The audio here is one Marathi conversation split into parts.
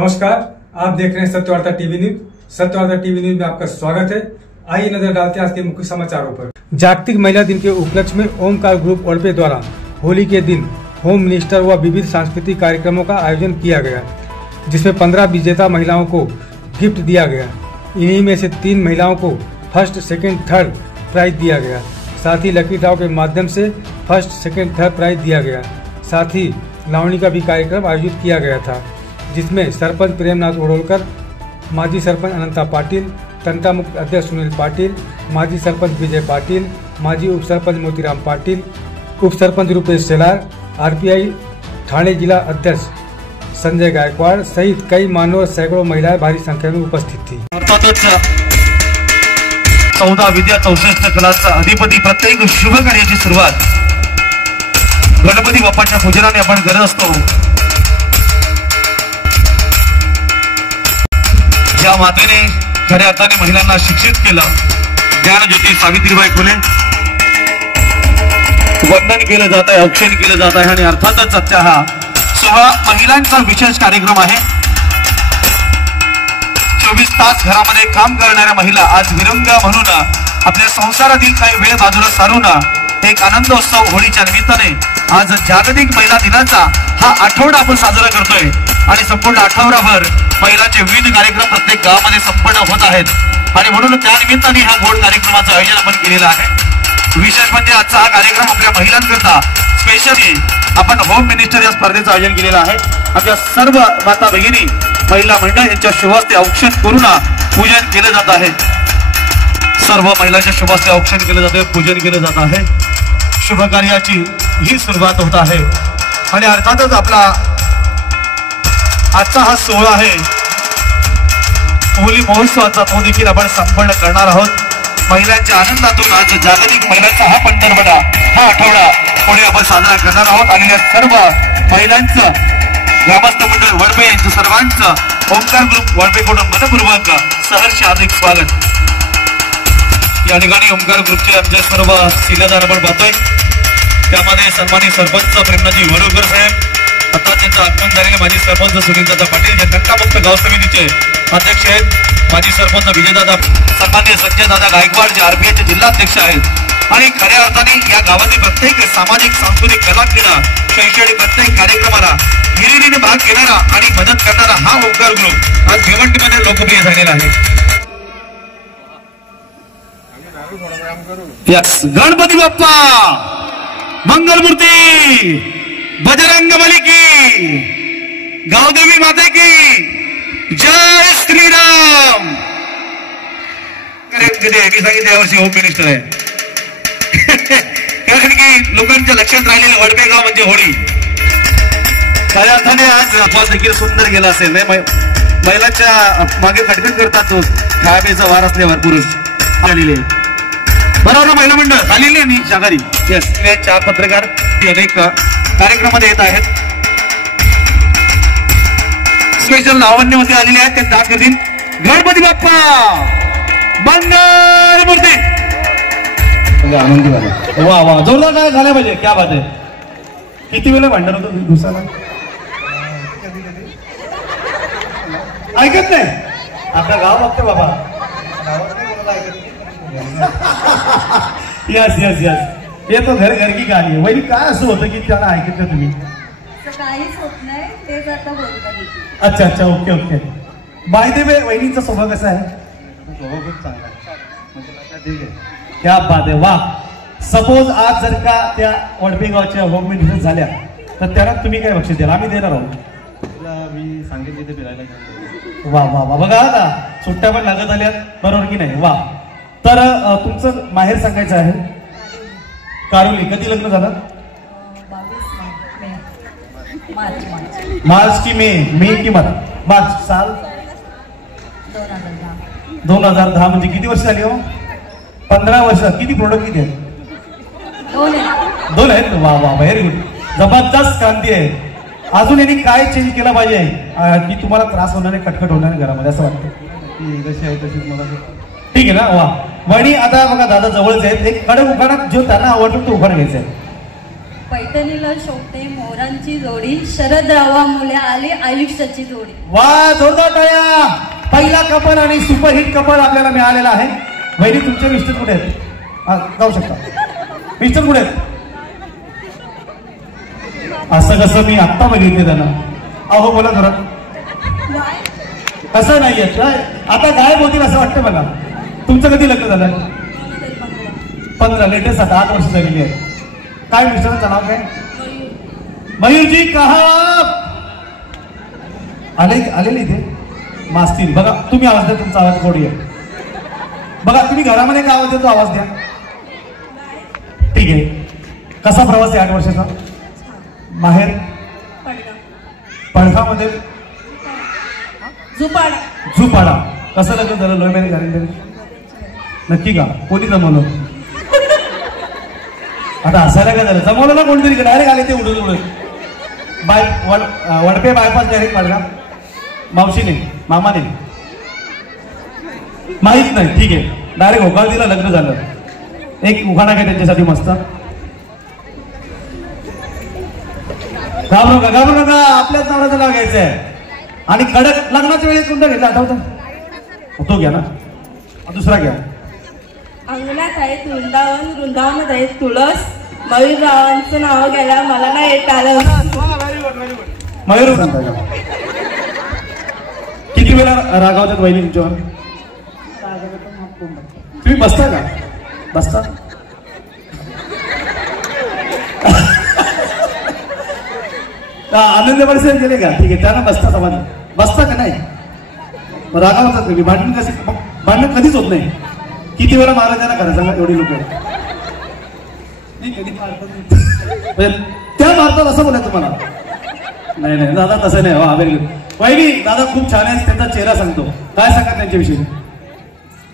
नमस्कार, आप देख रहे हैं Satyavarta TV news. Satyavarta TV news में आपका स्वागत है। आइए नजर डालते हैं आज के मुख्य समाचारों पर। जागतिक महिला दिन के उपलक्ष्य में ओमकार ग्रुप ओडपे द्वारा होली के दिन होम मिनिस्टर व विविध सांस्कृतिक कार्यक्रमों का आयोजन किया गया, जिसमें 15 विजेता महिलाओं को गिफ्ट दिया गया। इन्हीं में से 3 महिलाओं को फर्स्ट, सेकेंड, थर्ड प्राइज दिया गया। साथ ही लकी ड्रॉ के माध्यम से फर्स्ट, सेकेंड, थर्ड प्राइज दिया गया। साथ ही लावणी का भी कार्यक्रम आयोजित किया गया था, जिसमें सरपंच प्रेमनाथ ओडोलकर, माजी सरपंच अनंता पाटिल, तंटा मुक्त अध्यक्ष सुनील पाटिल, माजी सरपंच विजय पाटिल, माजी उप सरपंच मोतीराम पाटिल, उप सरपंच रूपेश सेलार, आरपीआई ठाणे जिला अध्यक्ष संजय गायकवाड़ सहित कई मान्यवर सैकड़ों महिलाएं भारी संख्या में उपस्थित थी। 14 विद्या 64 कलाचा अधिपती प्रत्येक शुभ कार्याची सुरुवात गणपती बाप्पाच्या पूजनाने आपण करत असतो। या मातेने खऱ्या अर्थाने महिलांना शिक्षित केलं। ज्ञानज्योती सावित्रीबाई फुले वंदन केलं जात आहे, औक्षण केलं जात आहे आणि अर्थातच आजचा हा सोहळा महिलांचा विशेष कार्यक्रम आहे। 24 तास घरामध्ये काम करणाऱ्या महिला आज विरंग म्हणून आपल्या संसारातील काही वेळ बाजूला सारून एक आनंदोत्सव होळीच्या निमित्ताने आज जागतिक महिला दिनाचा हा आठवडा आपण साजरा करतोय आणि संपूर्ण आठवडाभर महिलांचे विविध कार्यक्रम प्रत्येक गावामध्ये संपन्न होत आहेत आणि म्हणून त्या निमित्ताने हा गोड कार्यक्रमाचं आयोजन आपण केलेलं आहे। विशेष म्हणजे आजचा हा कार्यक्रम आपल्या महिलांकरता स्पेशली आपण होम मिनिस्टर या स्पर्धेचं आयोजन केलेलं आहे। आपल्या सर्व माता भगिनी महिला मंडळ यांच्या शुभ हस्ते औक्षण करून पूजन केलं जात आहे। सर्व महिलांच्या शुभ हस्ते औक्षण केलं जाते, पूजन केलं जात आहे। शुभ कार्याची ही सुरुवात होत आहे आणि अर्थातच आपला आजचा हा सोहळा आहे होली महोत्सवाचा, तो देखील आपण संपन्न करणार आहोत। महिलांच्या आनंदातून आज जागतिक महिलांचा हा पंधरवडा, हा आठवडा पुढे आपण साजरा करणार आहोत। आणि सर्व महिलांचं ग्रामस्थ मंडळ वडपे यांचं सर्वांचं ओमकार ग्रुप वडपेकडून मनपूर्वक सहर्ष हार्दिक स्वागत। या ठिकाणी ओमकार ग्रुपचे आमचे सर्व शिलेदार आपण पाहतोय, त्यामध्ये सन्मानित सरपंच प्रेमनाथजी वडोलकर साहेब, आता त्यांचं आगमन झालेले माजी सरपंच सुनीलदादा पाटील, जे तंटामुक्त गाव समितीचे अध्यक्ष आहेत, माजी सरपंच विजयदादा, सन्मान्य संजय दादा गायकवाड जे आरपीआयचे जिल्हाध्यक्ष आहेत। आणि खऱ्या अर्थाने या गावातील प्रत्येक सामाजिक सांस्कृतिक कलाक्रीडा शैक्षणिक प्रत्येक कार्यक्रमाला हिरिरीने भाग घेणारा आणि मदत करणारा हा ओमकार ग्रुप आज भिवंडीमध्ये लोकप्रिय झालेला आहे। गणपती बाप्पा मंगलमूर्ती, बजरंग बली की, गावदेवी माते की जय श्रीराम। मी सांगितलं यावर्षी होम मिनिस्टर आहे कारण की लोकांच्या लक्षात राहिलेलं वडपे गाव म्हणजे होळी। खऱ्या अर्थाने आज अपवास देखील सुंदर गेला असेल, महिलांच्या मागे खटखट करतात तो खायापेचा वार असल्यावर पुरुष आलेले बरोबर महिला मंडळ झालेली आणि शाकाहारी चार पत्रकार अनेक कार्यक्रमामध्ये येत आहेत। स्पेशल लावण्यमध्ये आलेले आहेत, ते दाद करतील। गणपती बाप्पा मंगलमूर्ती, आनंदी झाले, वा वा, जोरदार काय झाल्या पाहिजे, क्या बात आहे। किती वेळा भांडण होतं दिवसाला ऐकत नाही, आपलं गाव बघतो बाबा, यस यस यस, हे तो घर घर की गाणी आहे। वैरी काय असं होतं की त्याला ऐकत का तुम्ही? काहीच होत नाही, ते जाता बोलतात। अच्छा अच्छा, okay okay. By the way, वहिनींचा स्वभाव कसा आहे? स्वभाव खूप चांगला आहे, क्या बात आहे, वा। सपोज आज जर का त्या वडपे गावच्या होम मिनिस्टर झाल्या तर त्यांना तुम्ही काय बक्षीस द्याल? आम्ही देणार आहोत, मी सांगेन तिथे फिरायला। वा वा वा, बघा आता सुट्ट्या पण लागत आल्यात, बरोबर की नाही? वा। तर तुमचं माहेर सांगायचं आहे कारुली, कधी लग्न झालं? 22 मार्च की मे की मार्च साल 2010 म्हणजे किती वर्ष झाली हो? 15 वर्ष। किती प्रोडक्ट किती आहेत? 2 आहेत, वा वा, व्हेरी गुड, जबरदस्त क्रांती आहे। अजून यांनी काय चेंज केला पाहिजे की तुम्हाला त्रास होणार आहे, कटकट होणार आहे घरामध्ये असं वाटतं? जशी आहे तशीच मला ठीक आहे ना, वा। वणी आता बघा दादा जवळच आहेत, एक कडक उखाणा जो त्यांना आवडतो तो उखाणा घ्यायचा आहे। पैठणीला शोभते मोरांची जोडी, शरदरावा मुले आली आयुष्याची जोडी. वा, जोरदार टाळ्या. पहिला कपल आणि सुपरहिट कपल आपल्याला मिळालेला आहे. वहिनी तुमचे मिस्टर कुठे आहेत? जाऊ शकता. मिस्टर कुठे आहेत? असं कसं मी आत्ता बघितले त्यांना. अहो बोला घरात. असं नाहीये आता गायब होतील असं वाटतं मला. तुमचं कधी लग्न झालं? 15. लेटेस्ट आता 8 वर्ष झालेली आहे. काय मिस्टरांचं नाव काय? मयूरजी कहा आलेली इथे मास्तील. बघा तुम्ही आवाज द्या. तुमचा आवाज थोडी आहे. बघा तुम्ही घरामध्ये काय आवाज देतो आवाज द्या. ठीक आहे. कसा प्रवास आहे 8 वर्षाचा? माहेर पडखामध्ये झुपाडा. कसं लग्न झालं? लव्ह मॅरेज झालेलं? नक्की का? कोणी जमवलं? आता असायला काय झालं? जमवलं ना कोणतरी. डायरेक्ट आले ते उडून वडपे बायपास डायरेक्ट पडला. मावशीने मामाने माहित नाही. ठीक आहे. डायरेक्ट होकार दिला, लग्न झालं. एक उखाणा काय त्यांच्यासाठी मस्त. घाबरू नका. आपल्याच नावाचं नाव घ्यायचं आहे. आणि कडक लग्नाच्या वेळेस कोणता घेतला आठवतं? तो घ्या ना. दुसरा घ्या. अंगणात आहेत वृंदावन, वृंदावनात आहेत तुळस, मयूररावांचं नाव घ्यायला मला नाही येत आलं. मयूर किती वेळा रागावतात वहिनी तुमच्यावर? तुम्ही बसता का? बसता. आनंद परिसर गेले का? ठीक आहे. त्यांना बसता समाज बसता का नाही? रागावतात कधी? भांडण कधीच होत नाही. किती वेळा मारा त्यांना खरं सांगा? एवढी लोक त्या मारतात असं बोला तुम्हाला? नाही दादा तसं नाही. हो वहिनी दादा खूप छान आहे. त्यांचा चेहरा सांगतो. काय सांगा त्यांच्याविषयी?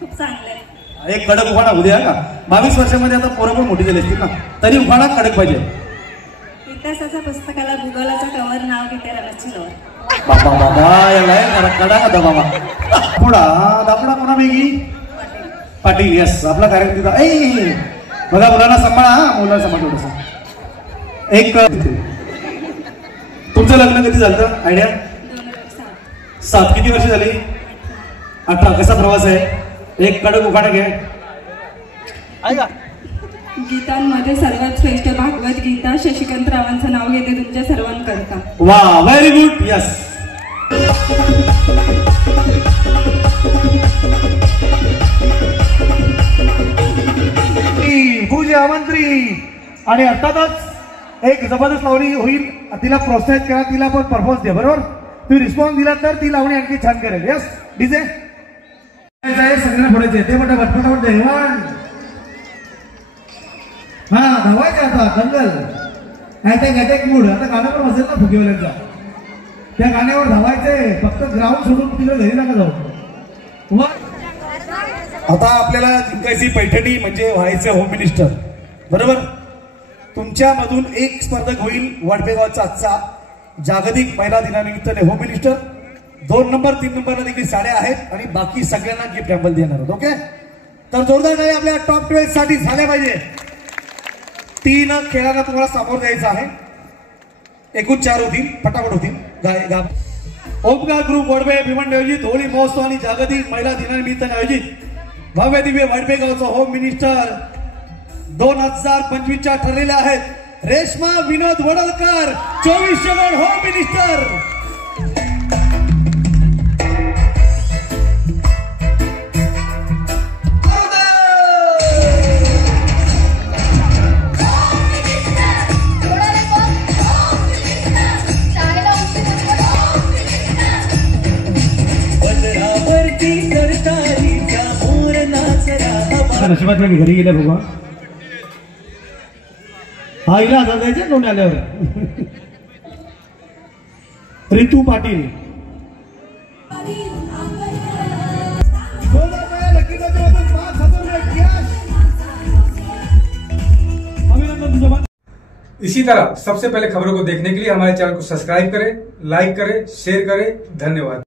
खूप चांगले. एक कडक उखाणा उद्या का? 22 वर्षामध्ये आता पोरं पण मोठी झाली असतील ना, तरी उखाणा कडक पाहिजे. इतिहासाच्या पुस्तकाला भूगोलाचं कवर नाव घेते रणाची लवर. बाबा याला कडा का बाबा. दापुडा कोणा वेगळी? पाटील. यस. आपला कार्यक्रम बघा. मुलांना सांभाळा. मुलांना सांभाळ थोडस. एक तुमचं लग्न कधी झालं? आयडिया? 7. किती वर्ष झाली? 18. कसा प्रवास आहे? एक कडक उखाणा घ्या. ऐका. गीतांमध्ये सर्वात श्रेष्ठ भागवत गीता शशिकांतरावांचं नाव घेते तुमच्या सर्वांकरता. वा, व्हेरी गुड. यस. पूजा मंत्री आणि अर्थातच एक जबरदस्त लावणी होईल. तिला प्रोत्साहित करा. तिला पण परफॉर्मन्स द्या. बरोबर? तुम्ही रिस्पॉन्स दिला तर ती लावणी आणखी छान करेल. यस. डीजे सगळ्यांना फोडायचे ते म्हणतात पटपट देवान. हा धावायचे आता दंगल अटॅक मूड. आता गाणं पण बसेल ना फुगेवाल्यांचा. त्या गाण्यावर धावायचे. फक्त ग्राउंड सोडून तिकडे घरी नका जाऊ. आता आपल्याला जिंकायची पैठणी म्हणजे व्हायचं होम मिनिस्टर. बरोबर? तुमच्यामधून एक स्पर्धक होईल वाडपेगावचा आजचा जागतिक महिला दिनानिमित्ताने होम मिनिस्टर. 2 नंबर 3 नंबरला देखील साड्या आहेत आणि बाकी सगळ्यांना गिफ्ट हॅम्पल देणार आहोत. ओके. तर जोरदार काही आपल्या टॉप 12 साठी झाल्या पाहिजे. 3 खेळाला तुम्हाला समोर द्यायचं आहे. एकूण 4 होतील. फटाफट होतील. ओमकार ग्रुप वडवे भिवंडी आयोजित होळी महोत्सव आणि जागतिक महिला दिनानिमित्ताने आयोजित भव्य दिव्य वाडपेगावचा होम मिनिस्टर 2025 ठरलेले आहेत. रेश्मा विनोद वडलकर 24 होम मिनिस्टर. नशिबात मी घरी गेले बघा. हा हिला आता जायचं कोण आल्यावर. रितू पाटील. इसी तरह सबसे पहले खबरों को देखने के लिए हमारे चैनल को सब्सक्राइब करें, लाइक करें, शेयर करें. धन्यवाद.